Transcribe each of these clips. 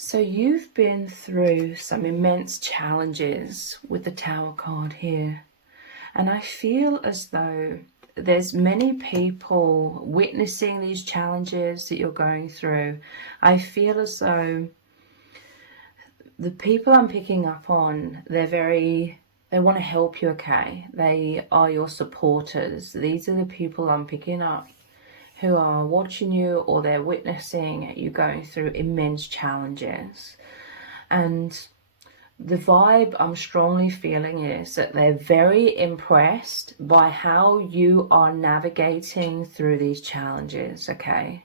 So you've been through some immense challenges with the Tower card here. And I feel as though there's many people witnessing these challenges that you're going through. I feel as though the people I'm picking up on, they want to help you, okay? They are your supporters. These are the people I'm picking up who are watching you, or they're witnessing you going through immense challenges. And the vibe I'm strongly feeling is that they're very impressed by how you are navigating through these challenges, okay?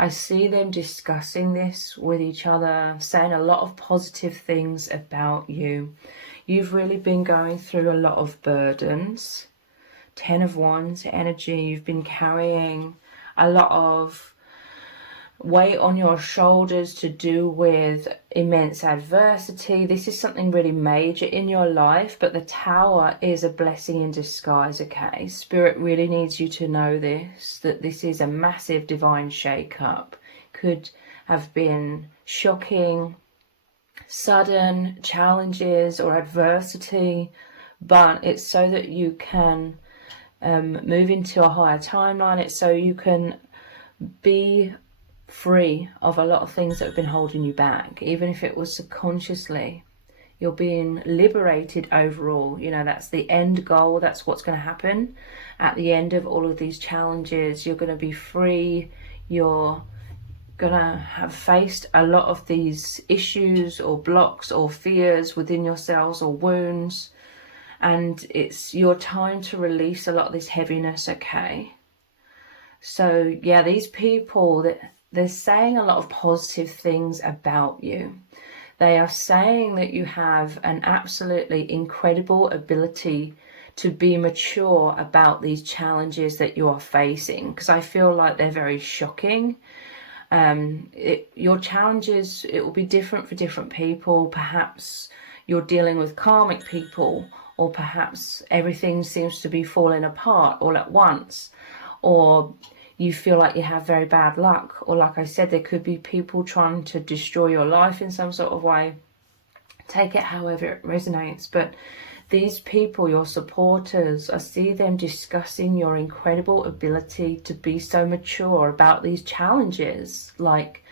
I see them discussing this with each other, saying a lot of positive things about you. You've really been going through a lot of burdens. 10 of Wands energy, you've been carrying a lot of weight on your shoulders to do with immense adversity. This is something really major in your life, but the Tower is a blessing in disguise, okay? Spirit really needs you to know this, that this is a massive divine shake-up. Could have been shocking, sudden challenges or adversity, but it's so that you can move into a higher timeline. It's so you can be free of a lot of things that have been holding you back, even if it was subconsciously. You're being liberated overall. You know, that's the end goal. That's what's going to happen at the end of all of these challenges. You're going to be free. You're going to have faced a lot of these issues or blocks or fears within yourselves or wounds. And it's your time to release a lot of this heaviness, okay? So, yeah, these people, they're saying a lot of positive things about you. They are saying that you have an absolutely incredible ability to be mature about these challenges that you are facing, because I feel like they're very shocking. Your challenges, it will be different for different people. Perhaps you're dealing with karmic people, or perhaps everything seems to be falling apart all at once, or you feel like you have very bad luck, or like I said, there could be people trying to destroy your life in some sort of way. Take it however it resonates. But these people, your supporters, I see them discussing your incredible ability to be so mature about these challenges. Like,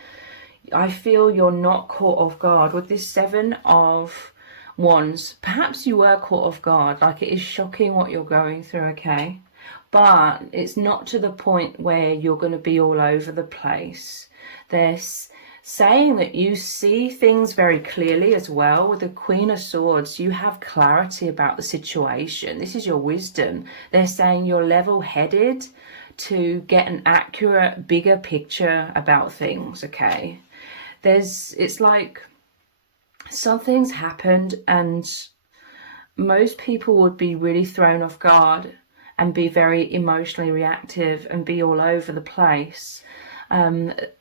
I feel you're not caught off guard with this 7 of Wands. Perhaps you were caught off guard, like it is shocking what you're going through, okay? But it's not to the point where you're going to be all over the place. They're saying that you see things very clearly as well. With the Queen of Swords, you have clarity about the situation. This is your wisdom. They're saying you're level-headed to get an accurate, bigger picture about things, okay? It's like something's happened and most people would be really thrown off guard and be very emotionally reactive and be all over the place.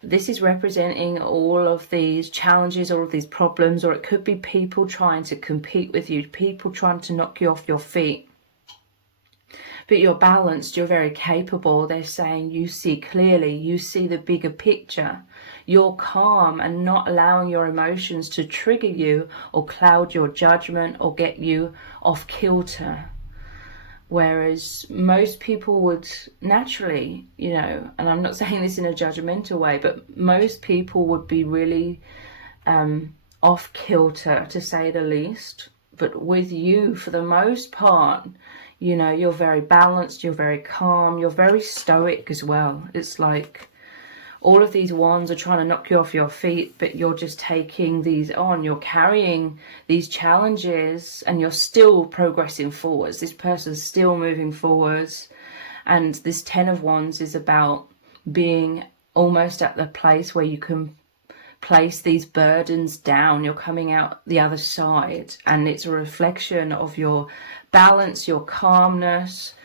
This is representing all of these challenges, all of these problems, or it could be people trying to compete with you, people trying to knock you off your feet. But you're balanced, you're very capable. They're saying you see clearly, you see the bigger picture. You're calm and not allowing your emotions to trigger you or cloud your judgment or get you off kilter. Whereas most people would naturally, you know, and I'm not saying this in a judgmental way, but most people would be really off kilter, to say the least. But with you, for the most part, you know, you're very balanced, you're very calm, you're very stoic as well. It's like all of these wands are trying to knock you off your feet, but you're just taking these on. You're carrying these challenges and you're still progressing forwards. This person's still moving forwards. And this 10 of Wands is about being almost at the place where you can place these burdens down. You're coming out the other side, and it's a reflection of your balance, your calmness,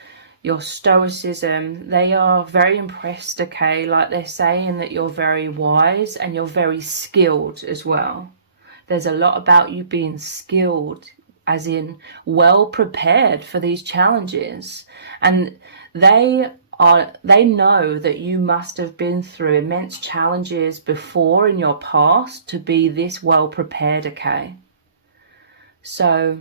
your stoicism. They are very impressed, okay? Like, they're saying that you're very wise and you're very skilled as well. There's a lot about you being skilled, as in well prepared for these challenges. And they they know that you must have been through immense challenges before in your past to be this well prepared, okay? So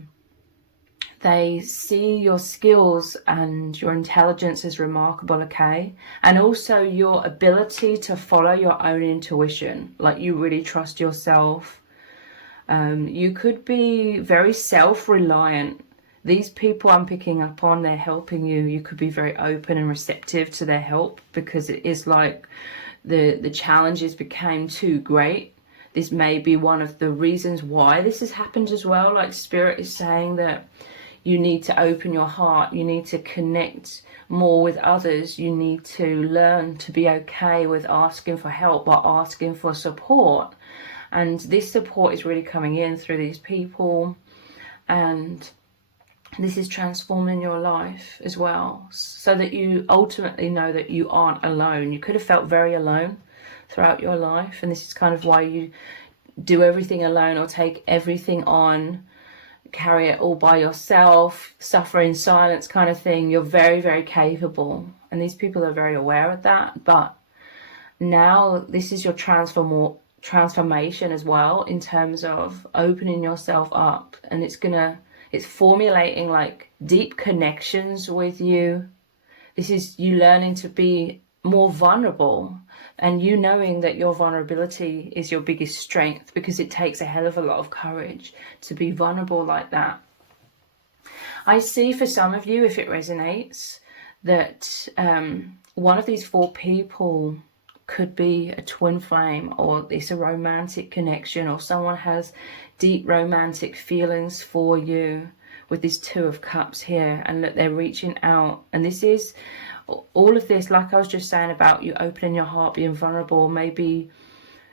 they see your skills and your intelligence as remarkable, okay? And also your ability to follow your own intuition, like you really trust yourself. You could be very self-reliant. These people I'm picking up on, they're helping you. You could be very open and receptive to their help, because it is like the challenges became too great. This may be one of the reasons why this has happened as well. Like Spirit is saying that you need to open your heart. You need to connect more with others. You need to learn to be okay with asking for help or asking for support. And this support is really coming in through these people. And this is transforming your life as well, so that you ultimately know that you aren't alone. You could have felt very alone throughout your life. And this is kind of why you do everything alone or take everything on, carry it all by yourself, suffer in silence kind of thing. You're very, very capable. And these people are very aware of that. But now this is your transformation as well, in terms of opening yourself up. And it's formulating like deep connections with you. This is you learning to be more vulnerable, and you knowing that your vulnerability is your biggest strength, because it takes a hell of a lot of courage to be vulnerable like that. I see for some of you, if it resonates, that one of these 4 people could be a twin flame, or it's a romantic connection, or someone has deep romantic feelings for you with this 2 of Cups here, and that they're reaching out. And this is all of this, like I was just saying about you opening your heart, being vulnerable, maybe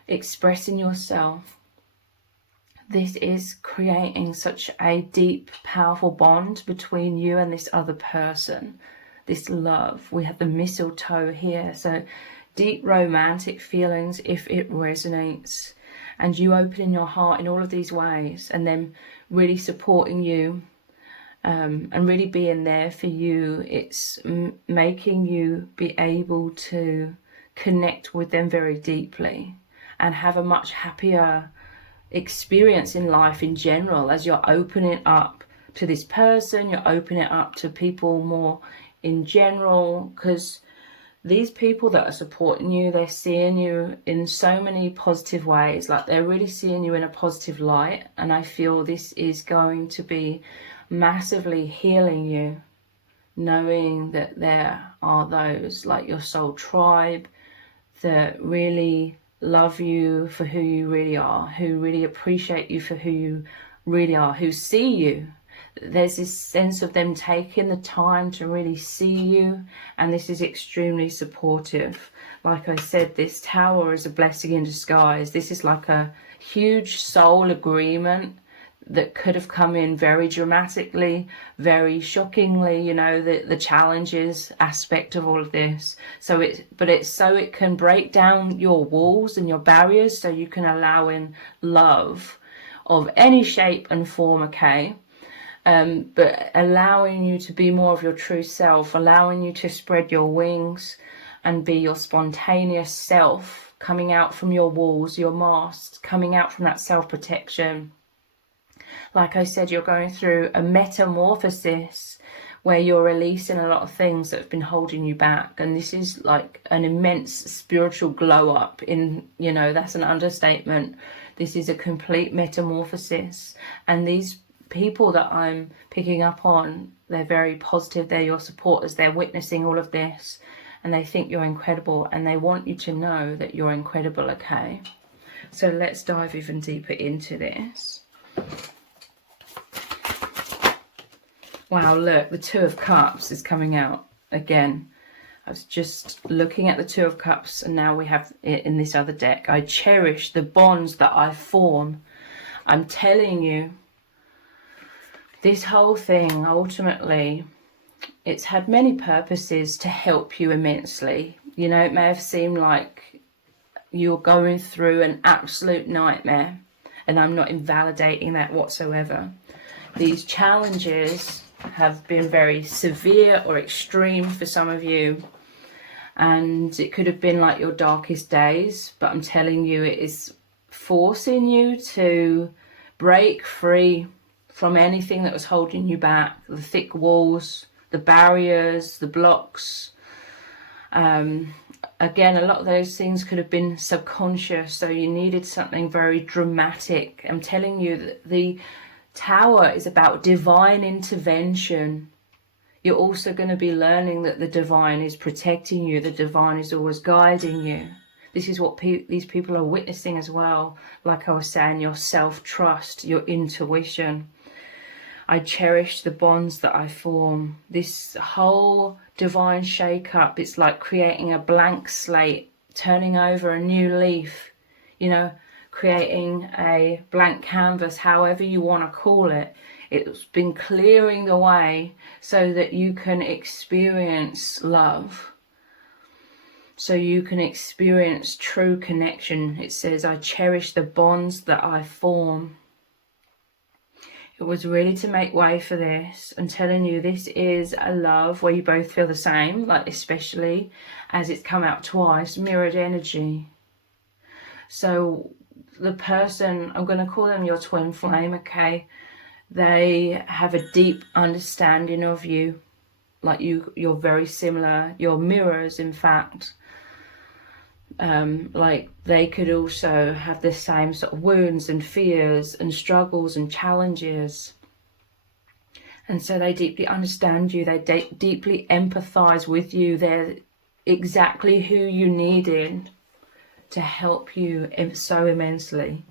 expressing yourself. This is creating such a deep, powerful bond between you and this other person, this love. We have the mistletoe here, so deep romantic feelings, if it resonates, and you opening your heart in all of these ways, and then really supporting you, and really being there for you. It's making you be able to connect with them very deeply and have a much happier experience in life in general, as you're opening up to this person, you're opening up to people more in general, because these people that are supporting you, they're seeing you in so many positive ways. Like they're really seeing you in a positive light. And I feel this is going to be massively healing you, knowing that there are those like your soul tribe that really love you for who you really are, who really appreciate you for who you really are, who see you. There's this sense of them taking the time to really see you, and this is extremely supportive. Like I said, this Tower is a blessing in disguise. This is like a huge soul agreement that could have come in very dramatically, very shockingly, you know, the challenges aspect of all of this. So it's so it can break down your walls and your barriers, so you can allow in love of any shape and form, okay? But allowing you to be more of your true self, allowing you to spread your wings and be your spontaneous self, coming out from your walls, your masks, coming out from that self-protection. Like I said, you're going through a metamorphosis where you're releasing a lot of things that have been holding you back. And this is like an immense spiritual glow up in, you know, that's an understatement. This is a complete metamorphosis. And these people that I'm picking up on, they're very positive. They're your supporters. They're witnessing all of this, and they think you're incredible, and they want you to know that you're incredible, okay? So let's dive even deeper into this. Wow, look, the 2 of Cups is coming out again. I was just looking at the 2 of Cups, and now we have it in this other deck. I cherish the bonds that I form. I'm telling you, this whole thing, ultimately, it's had many purposes to help you immensely. You know, it may have seemed like you're going through an absolute nightmare, and I'm not invalidating that whatsoever. These challenges have been very severe or extreme for some of you, and it could have been like your darkest days, but I'm telling you, it is forcing you to break free from anything that was holding you back, the thick walls, the barriers, the blocks. Again, a lot of those things could have been subconscious, so you needed something very dramatic. I'm telling you that the Tower is about divine intervention. You're also going to be learning that the divine is protecting you, the divine is always guiding you. This is what these people are witnessing as well. Like I was saying, your self-trust, your intuition. I cherish the bonds that I form. This whole divine shake-up, it's like creating a blank slate, turning over a new leaf, you know, creating a blank canvas, however you want to call it. It's been clearing the way so that you can experience love, so you can experience true connection. It says, I cherish the bonds that I form. It was really to make way for this. I'm telling you, this is a love where you both feel the same, like especially as it's come out twice, mirrored energy. So the person, I'm going to call them your twin flame, okay? They have a deep understanding of you, like you're very similar, you're mirrors in fact. Like they could also have the same sort of wounds and fears and struggles and challenges, and so they deeply understand you, they deeply empathize with you. They're exactly who you needed to help you so immensely,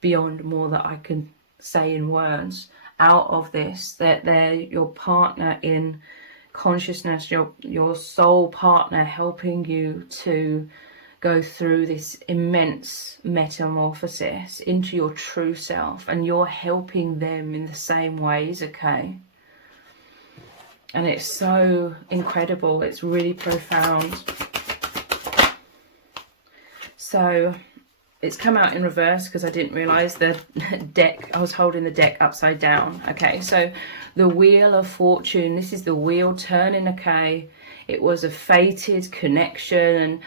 beyond more that I can say in words, out of this. That they're your partner in consciousness, your soul partner, helping you to go through this immense metamorphosis into your true self, and you're helping them in the same ways, okay? And it's so incredible, it's really profound. So it's come out in reverse because I didn't realize the deck, I was holding the deck upside down. Okay, so the Wheel of Fortune, this is the wheel turning, okay? It was a fated connection, and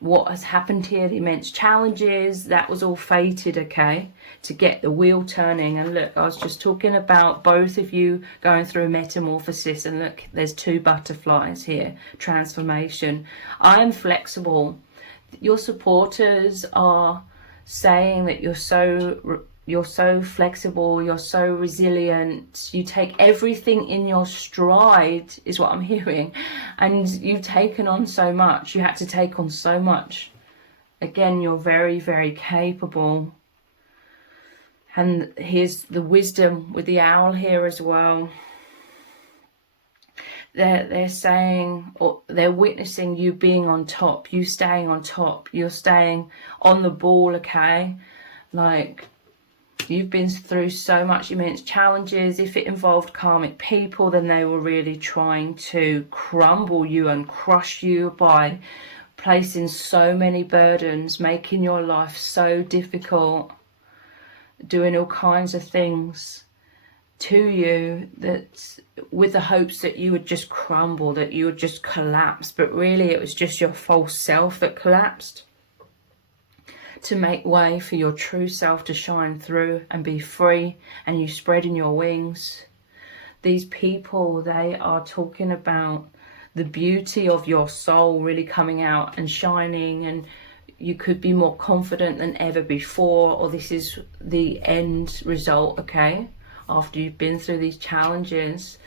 what has happened here, the immense challenges, that was all fated, okay, to get the wheel turning. And look, I was just talking about both of you going through metamorphosis, and look, there's two butterflies here, transformation. I am flexible. Your supporters are saying that you're so flexible, you're so resilient, you take everything in your stride, is what I'm hearing, and you've taken on so much, you had to take on so much. Again, you're very, very capable. And here's the wisdom with the owl here as well. They're saying, or they're witnessing you being on top, you staying on top, you're staying on the ball, okay? Like, you've been through so much immense challenges. If it involved karmic people, then they were really trying to crumble you and crush you by placing so many burdens, making your life so difficult, doing all kinds of things to you, that with the hopes that you would just crumble, that you would just collapse. But really it was just your false self that collapsed, to make way for your true self to shine through and be free, and you spreading your wings. These people, they are talking about the beauty of your soul really coming out and shining, and you could be more confident than ever before, or this is the end result, okay? After you've been through these challenges,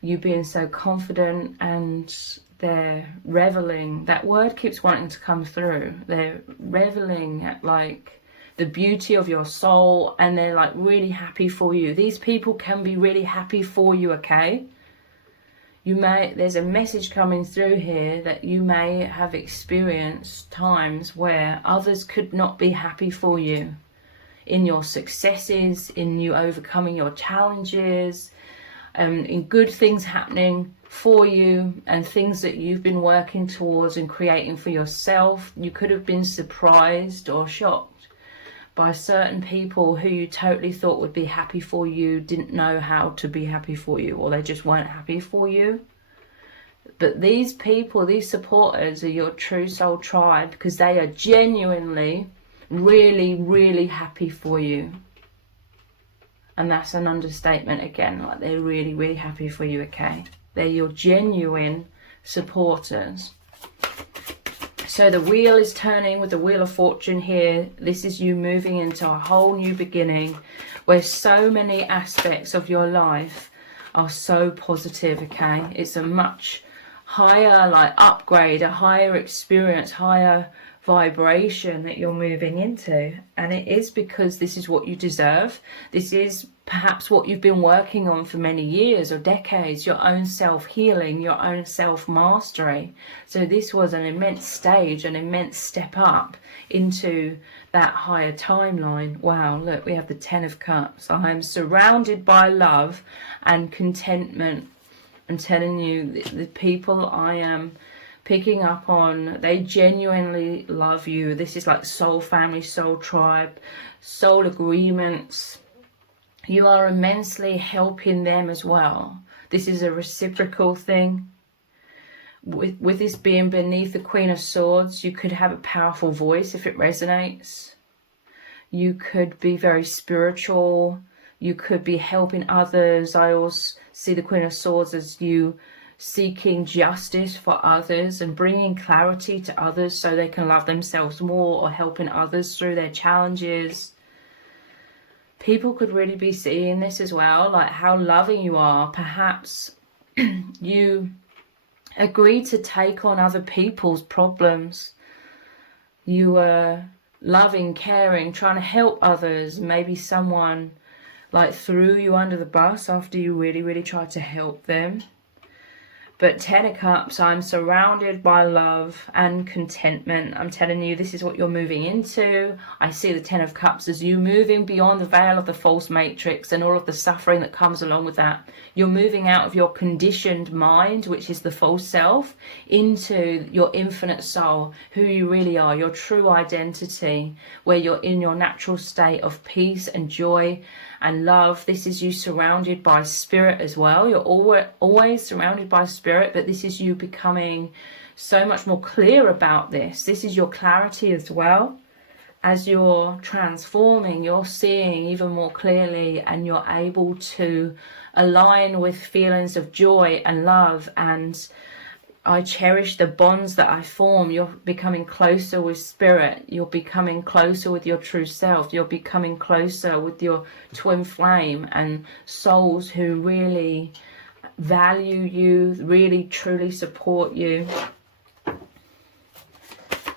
you being so confident, and they're reveling. That word keeps wanting to come through. They're reveling at like the beauty of your soul, and they're like really happy for you. These people can be really happy for you, okay? There's a message coming through here that you may have experienced times where others could not be happy for you, in your successes, in you overcoming your challenges, in good things happening for you, and things that you've been working towards and creating for yourself. You could have been surprised or shocked by certain people who you totally thought would be happy for you, didn't know how to be happy for you, or they just weren't happy for you. But these people, these supporters are your true soul tribe, because they are genuinely really, really happy for you. And that's an understatement again, like they're really, really happy for you, okay? They're your genuine supporters. So the wheel is turning with the Wheel of Fortune here. This is you moving into a whole new beginning where so many aspects of your life are so positive, okay? It's a much higher like upgrade, a higher experience, higher vibration that you're moving into. And it is because this is what you deserve. This is perhaps what you've been working on for many years or decades, your own self-healing, your own self-mastery. So this was an immense stage, an immense step up into that higher timeline. Wow, look, we have the 10 of Cups. I am surrounded by love and contentment. I'm telling you, the people I am picking up on, they genuinely love you. This is like soul family, soul tribe, soul agreements. You are immensely helping them as well. This is a reciprocal thing. With this being beneath the Queen of Swords, you could have a powerful voice if it resonates. You could be very spiritual. You could be helping others. I also see the Queen of Swords as you seeking justice for others and bringing clarity to others so they can love themselves more, or helping others through their challenges. People could really be seeing this as well, like how loving you are. Perhaps you agree to take on other people's problems. You are loving, caring, trying to help others. Maybe someone like threw you under the bus after you really, really tried to help them. But 10 of Cups, I'm surrounded by love and contentment. I'm telling you, this is what you're moving into. I see the 10 of Cups as you moving beyond the veil of the false matrix and all of the suffering that comes along with that. You're moving out of your conditioned mind, which is the false self, into your infinite soul, who you really are, your true identity, where you're in your natural state of peace and joy and love. This is you surrounded by spirit as well. You're always surrounded by spirit, but this is you becoming so much more clear about this. This is your clarity as well. As you're transforming, you're seeing even more clearly, and you're able to align with feelings of joy and love. And I cherish the bonds that I form. You're becoming closer with spirit. You're becoming closer with your true self. You're becoming closer with your twin flame and souls who really value you, really truly support you.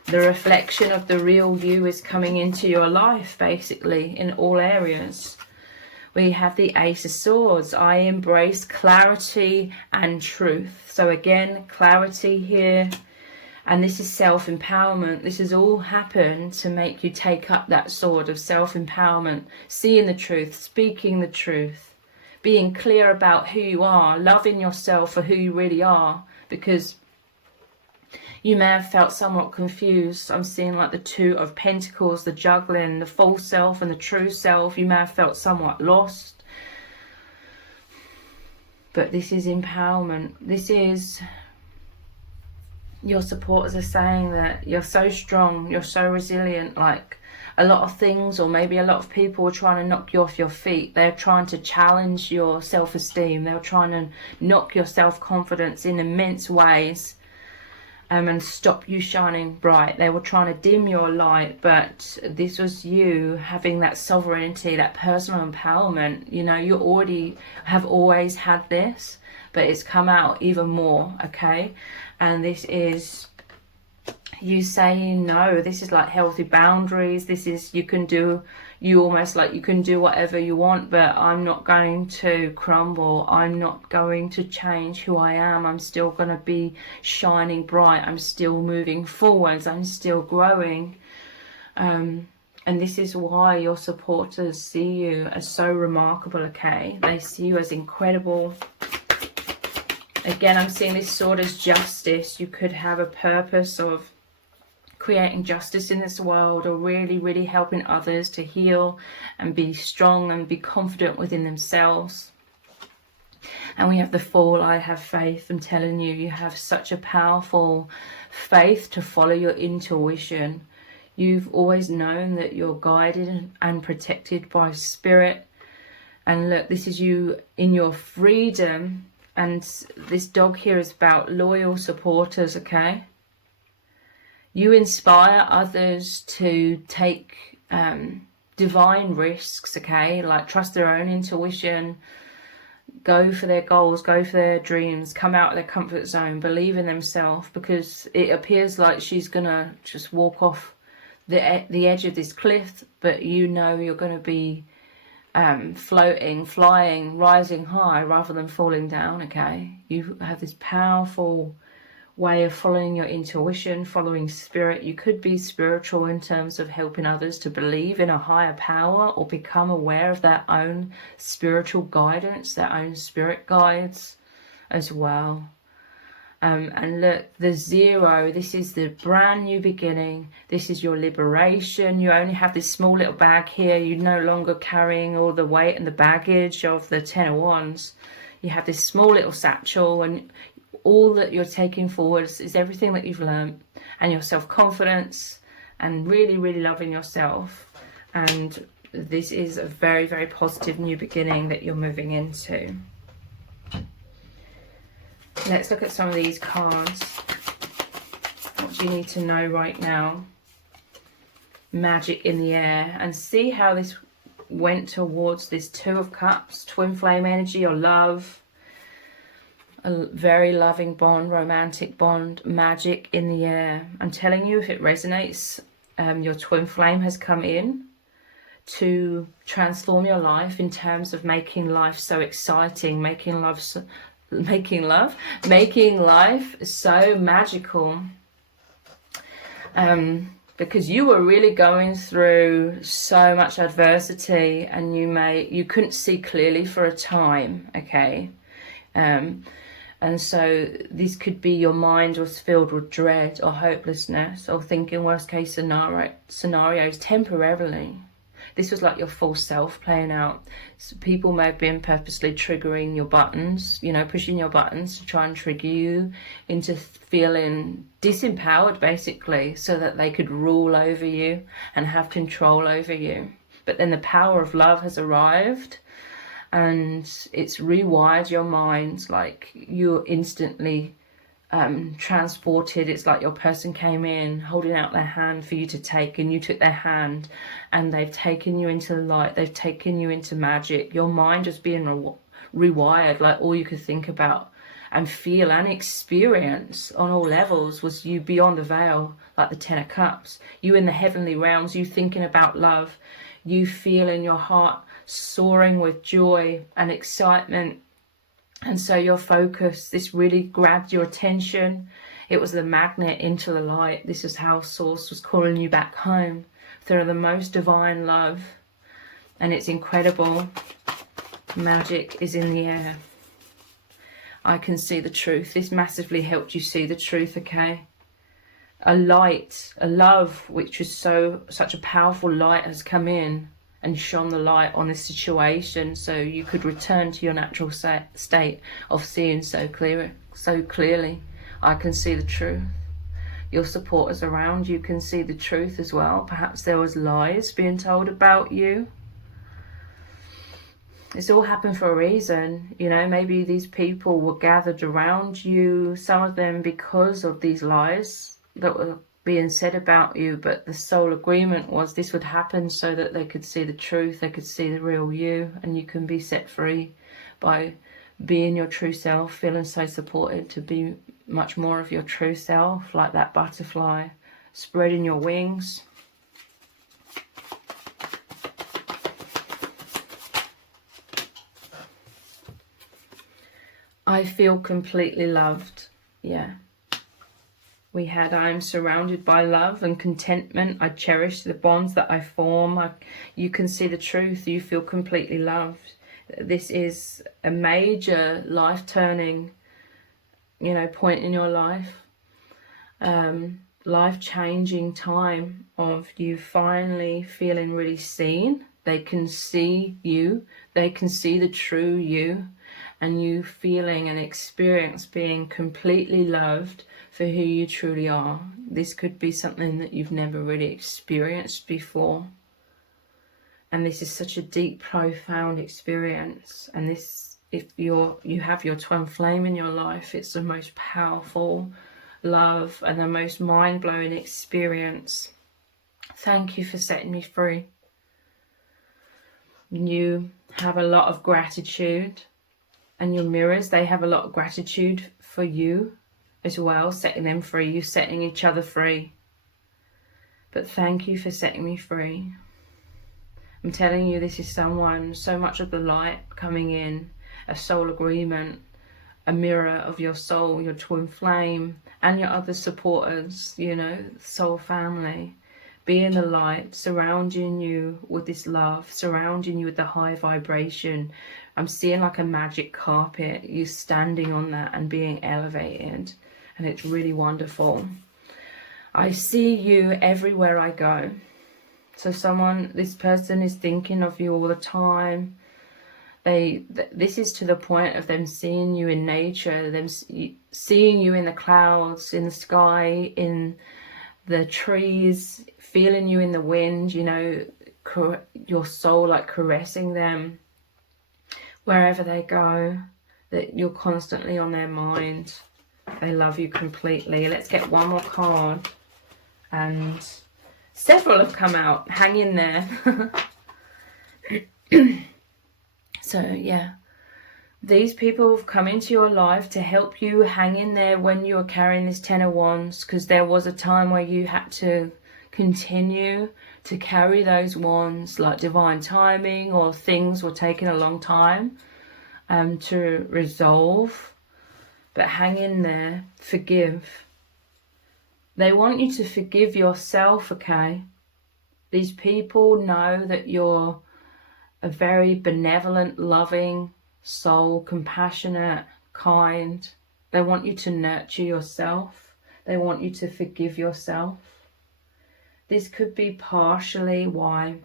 The reflection of the real you is coming into your life, basically, in all areas. We have the Ace of Swords. I embrace clarity and truth. So again, clarity here. And this is self-empowerment. This has all happened to make you take up that sword of self-empowerment, seeing the truth, speaking the truth, being clear about who you are, loving yourself for who you really are. Because you may have felt somewhat confused. I'm seeing like the Two of Pentacles, the juggling, the false self and the true self. You may have felt somewhat lost. But this is empowerment. This is your supporters are saying that you're so strong, you're so resilient. Like a lot of things, or maybe a lot of people are trying to knock you off your feet. They're trying to challenge your self-esteem. They're trying to knock your self-confidence in immense ways. And stop you shining bright. They were trying to dim your light, but this was you having that sovereignty, that personal empowerment. You know, you already have always had this, but it's come out even more, okay? And this is you saying no. This is like healthy boundaries. This is you can do whatever you want, but I'm not going to crumble. I'm not going to change who I am. I'm still going to be shining bright. I'm still moving forwards. I'm still growing. And this is why your supporters see you as so remarkable, okay? They see you as incredible. Again, I'm seeing this sword as justice. You could have a purpose of creating justice in this world, or really, really helping others to heal and be strong and be confident within themselves. And we have the Fool, I have faith. I'm telling you, you have such a powerful faith to follow your intuition. You've always known that you're guided and protected by spirit. And look, this is you in your freedom. And this dog here is about loyal supporters, okay? You inspire others to take divine risks, okay? Like trust their own intuition, go for their goals, go for their dreams, come out of their comfort zone, believe in themselves, because it appears like she's going to just walk off the edge of this cliff, but you know you're going to be floating, flying, rising high rather than falling down, okay? You have this powerful way of following your intuition, following spirit. You could be spiritual in terms of helping others to believe in a higher power or become aware of their own spiritual guidance, their own spirit guides as well. And look, the 0, this is the brand new beginning. This is your liberation. You only have this small little bag here. You're no longer carrying all the weight and the baggage of the 10 of Wands. You have this small little satchel, and all that you're taking forward is everything that you've learned, and your self-confidence, and really, really loving yourself. And this is a very, very positive new beginning that you're moving into. Let's look at some of these cards. What do you need to know right now? Magic in the air. And see how this went towards this 2 of Cups, twin flame energy or love. A very loving bond, romantic bond, magic in the air. I'm telling you, if it resonates, your twin flame has come in to transform your life in terms of making life so exciting, making life so magical. Because you were really going through so much adversity, and you couldn't see clearly for a time, okay? And so this could be your mind was filled with dread or hopelessness, or thinking worst case scenarios temporarily. This was like your false self playing out. So people may have been purposely triggering your buttons, pushing your buttons to try and trigger you into feeling disempowered, basically, so that they could rule over you and have control over you. But then the power of love has arrived, and it's rewired your mind. Like you're instantly transported. It's like your person came in holding out their hand for you to take, and you took their hand, and they've taken you into the light. They've taken you into magic. Your mind is being rewired. Like all you could think about and feel and experience on all levels was you beyond the veil, like the 10 of Cups. You in the heavenly realms, you thinking about love, you feel in your heart soaring with joy and excitement. And so your focus, this really grabbed your attention. It was the magnet into the light. This is how Source was calling you back home through the most divine love. And it's incredible. Magic is in the air. I can see the truth. This massively helped you see the truth, okay? A light, a love, which is such a powerful light, has come in and shone the light on this situation, so you could return to your natural state of seeing so clearly. I can see the truth. Your supporters around you can see the truth as well. Perhaps there was lies being told about you. It's all happened for a reason. Maybe these people were gathered around you, some of them because of these lies that were being said about you, but the sole agreement was this would happen so that they could see the truth, they could see the real you, and you can be set free by being your true self, feeling so supported to be much more of your true self, like that butterfly, spreading your wings. I feel completely loved. Yeah. We had, I am surrounded by love and contentment. I cherish the bonds that I form. You can see the truth. You feel completely loved. This is a major life-turning, point in your life. Life-changing time of you finally feeling really seen They can see you. They can see the true you, and you feeling and experience being completely loved for who you truly are. This could be something that you've never really experienced before. And this is such a deep, profound experience. And this, if you have your twin flame in your life, it's the most powerful love and the most mind-blowing experience. Thank you for setting me free. You have a lot of gratitude, and your mirrors, they have a lot of gratitude for you as well, setting them free. You setting each other free. But thank you for setting me free. I'm telling you, this is someone, so much of the light coming in, a soul agreement, a mirror of your soul, your twin flame, and your other supporters, you know, soul family. Being the light, surrounding you with this love, surrounding you with the high vibration. I'm seeing like a magic carpet, you standing on that and being elevated. And it's really wonderful. I see you everywhere I go. So this person is thinking of you all the time. This is to the point of them seeing you in nature, them seeing you in the clouds, in the sky, in the trees, feeling you in the wind, you know, your soul like caressing them wherever they go, that you're constantly on their mind. They love you completely. Let's get one more card. And several have come out. Hang in there. So, yeah. These people have come into your life to help you hang in there when you're carrying this Ten of Wands, because there was a time where you had to continue to carry those wands, like divine timing, or things were taking a long time to resolve. But hang in there. Forgive. They want you to forgive yourself, okay? These people know that you're a very benevolent, loving soul, compassionate, kind. They want you to nurture yourself. They want you to forgive yourself. This could be partially why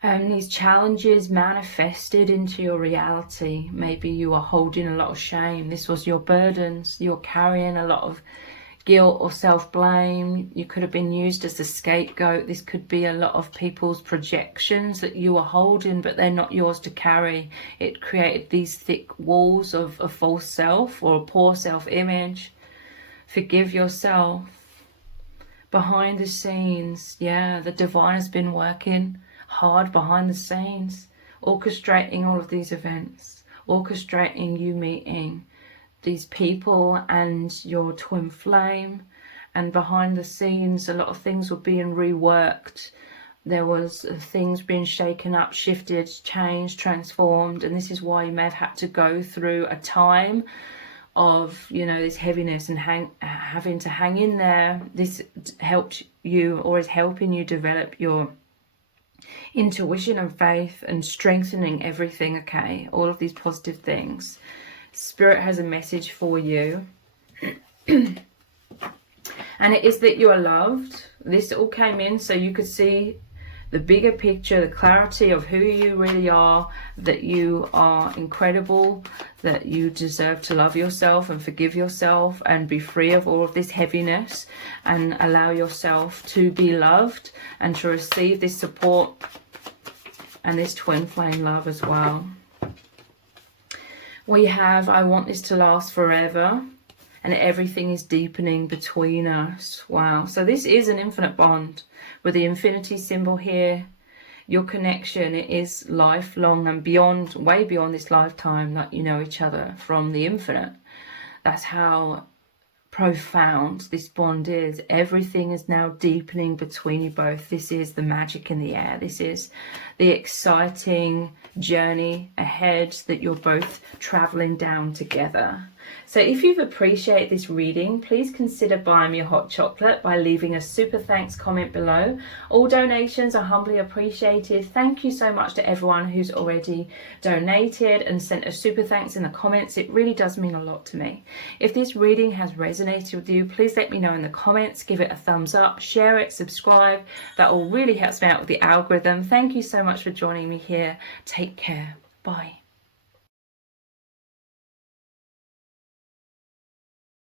these challenges manifested into your reality. Maybe you are holding a lot of shame. This was your burdens. You're carrying a lot of guilt or self-blame. You could have been used as a scapegoat. This could be a lot of people's projections that you are holding, but they're not yours to carry. It created these thick walls of a false self or a poor self-image. Forgive yourself. Behind the scenes, yeah, the divine has been working hard behind the scenes, orchestrating all of these events, orchestrating you meeting these people and your twin flame. And behind the scenes, a lot of things were being reworked. There was things being shaken up, shifted, changed, transformed. And this is why you may have had to go through a time of, you know, this heaviness and having to hang in there. This helped you, or is helping you, develop your intuition and faith and strengthening everything, okay? All of these positive things. Spirit has a message for you. And it is that you are loved. This all came in so you could see the bigger picture, the clarity of who you really are, that you are incredible, that you deserve to love yourself and forgive yourself and be free of all of this heaviness, and allow yourself to be loved and to receive this support and this twin flame love as well. We have, I want this to last forever, and everything is deepening between us. Wow. So this is an infinite bond with the infinity symbol here. Your connection, it is lifelong and beyond, way beyond this lifetime that you know each other from the infinite. That's how profound this bond is. Everything is now deepening between you both. This is the magic in the air. This is the exciting journey ahead that you're both traveling down together. So if you've appreciated this reading, please consider buying me a hot chocolate by leaving a super thanks comment below. All donations are humbly appreciated. Thank you so much to everyone who's already donated and sent a super thanks in the comments. It really does mean a lot to me. If this reading has resonated with you, please let me know in the comments. Give it a thumbs up, share it, subscribe. That all really helps me out with the algorithm. Thank you so much for joining me here. Take care. Bye.